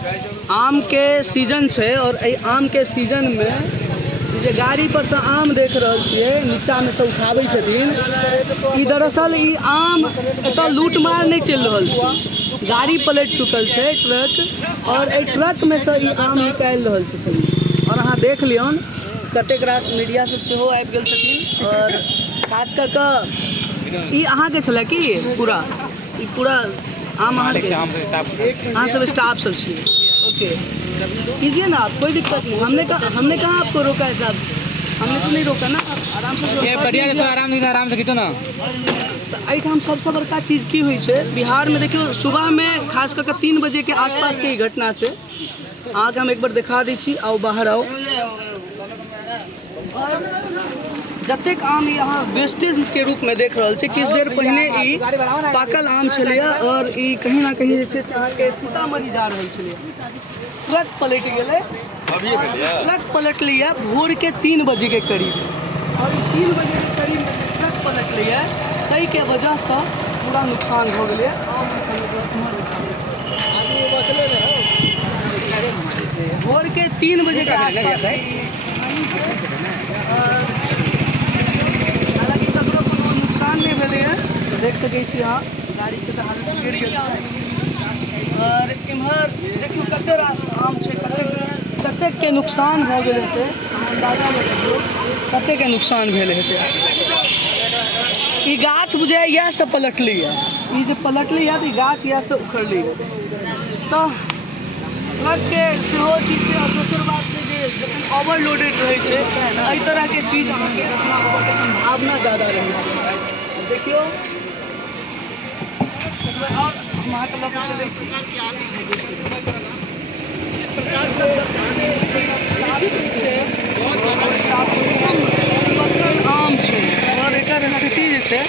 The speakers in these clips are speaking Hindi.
आम के सीजन है और आम के सीजन में जे गाड़ी पर से आम देख रहे छे नीचा में से उठावे छथिन, ई दरअसल ई आम एत लूट मार नहीं चल रहा है। गाड़ी पलट चुकल है ट्रक, और ए ट्रक में से ई आम निकाल रहा छथिन। और अहाँ देख लियन कतेक रास मीडिया सब सेहो आबि गेल छथिन, और खास कर के ई अहाँ के छले कि पूरा आम अहाँ के अहाँ सब स्टाफ सब छिए। ओके, कीजिए ना आप, कोई दिक्कत नहीं। हमने कहा आपको रोका है साहब, हमने तो नहीं रोका ना, आराम से ये बढ़िया है, तो आराम से खींचो ना। एहिठाम सबसे बड़का चीज़ की हुई है बिहार में, देखियो सुबह में खास करके 3 बजे के आसपास के ही घटना है। अहाँ के हम एक बार दिखा दी छी, आओ बाहर आओ। जतेक आम यहाँ वेस्टेज के रूप में देख रहा है, किछ देर पहले ई पाकल आम छलै और ई कहीं ना कहीं जे से अहाँ के सीतामढ़ी जा रहल छलै। ट्रक पलट गए, ट्रक पलट लिया भोर के 3 बजे के करीब, और 3 बजे के करीब में ट्रक पलट लिया, ताहि के वजह से पूरा नुकसान हो गया। भोर के 3 बजे के आसपास, हालांकि ककरो कोनो नुकसान नहीं भेलै है, देख सकै छी अहाँ गाड़ी के तऽ हालत गिर गेल छै। और इम्हर देखियो कते रास आम छै, कतेक के नुकसान भऽ गेल हेतै, अंदाजा लगाइयो कते के नुकसान भेल हेतै। ई गाछ बुझाइए इएह से पलटलै है, ई जे पलटलै है तऽ ई गाछ इएह से उखड़लै है। तो ट्रक के सेहो चीज छै, और दोसर बात छै जे जखन ओवरलोडेड रहै छै एहि तरह के चीज अहाँके घटना होबऽ के संभावना ज़्यादा रहै छै। देखियो और हम अहाँके लऽ कऽ चलै छी। आम छै और एकर स्थिति जे छै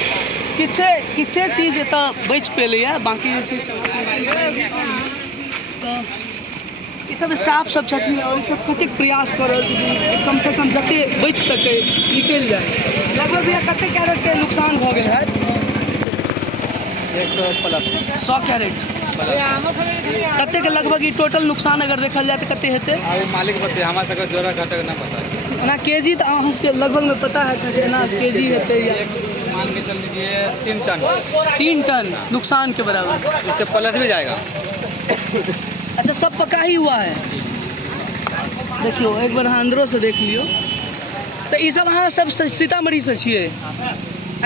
किछे चीज एतऽ बचि पेलैए, बाकी जे छै ई सब स्टाफ सब छथिन, और ई सब कतेक प्रयास कर रहल छथिन कम से कम जते बचि सकै निकलि जाए। लगभग भैया कते कैरेट के नुकसान भऽ गेल है? 100 कैरेट कते के लगभग ई टोटल नुकसान अगर देखल जाए तो कते हेतै? मालिक बते हमरा सबके जोड़ा घाटा ना पता है ना केजी तो अहाँ सबके लगभग में पता है कि ना केजी हेतै या मान के चल लीजिए 3 टन नुकसान के बराबर, इससे प्लस भी जाएगा। अच्छा, सब पका ही हुआ है। देखियो एक बार अहाँ अंदरों से देख लियो, तो ये सब अहाँ सब सीतामढ़ी से छिए?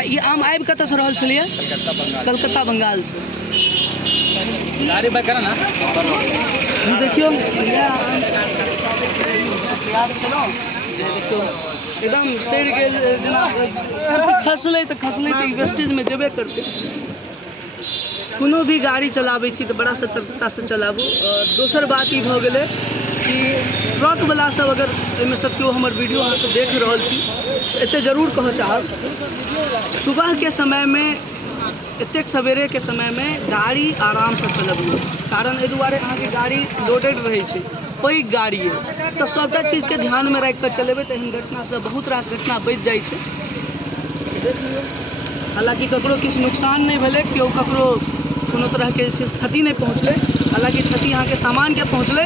ये आम आबि कतऽ से रहल छलिए? कलकत्ता बंगाल से। गाड़ी बैक करा ना, देखियो प्रयास केलहुँ, देखियो एकदम सड़ि गेल, जेना खसलै तऽ वेस्टेज में जेबे करतै। कोनो भी गाड़ी चलाबै छी तऽ बड़ा सतर्कता से चलाबू। और दोसर बात ई भऽ गेलै कि ट्रक वाला सब अगर एहिमे से केओ हमर वीडियो अहाँ सब देख रहल छी तऽ एते जरूर कहऽ चाहब, सुबह के समय में एतेक सवेरे के समय में गाड़ी आराम से चलबियौ, कारण एहि दुआरे अहाँके गाड़ी लोडेड रहै छै, पैघ गाड़ी है, तो सबटा चीज के ध्यान में राखि कऽ चलेबै तऽ एहन घटना से बहुत रास घटना बचि जाइ छै। हालांकि ककरो किछु नुकसान नहीं भेलै, केओ ककरो कोनो तरह के क्षति नहीं पहुँचले, हालांकि क्षति अहाँ के सामान के पहुँचले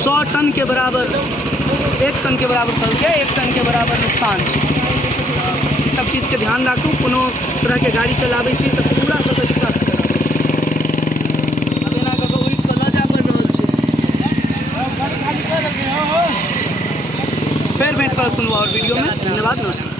100 टन के बराबर, 1 टन के बराबर कहलकै, 1 टन के बराबर नुकसान छै। सब चीज के ध्यान राखू, कोनो तरह के गाड़ी चलाबै छी तऽ पूरा सतर्कता से अब एना कऽ उड़ि कऽ लऽ जा पड़ि रहल छै। फेर भेंट करब कोनो और वीडियो में। धन्यवाद, नमस्कार।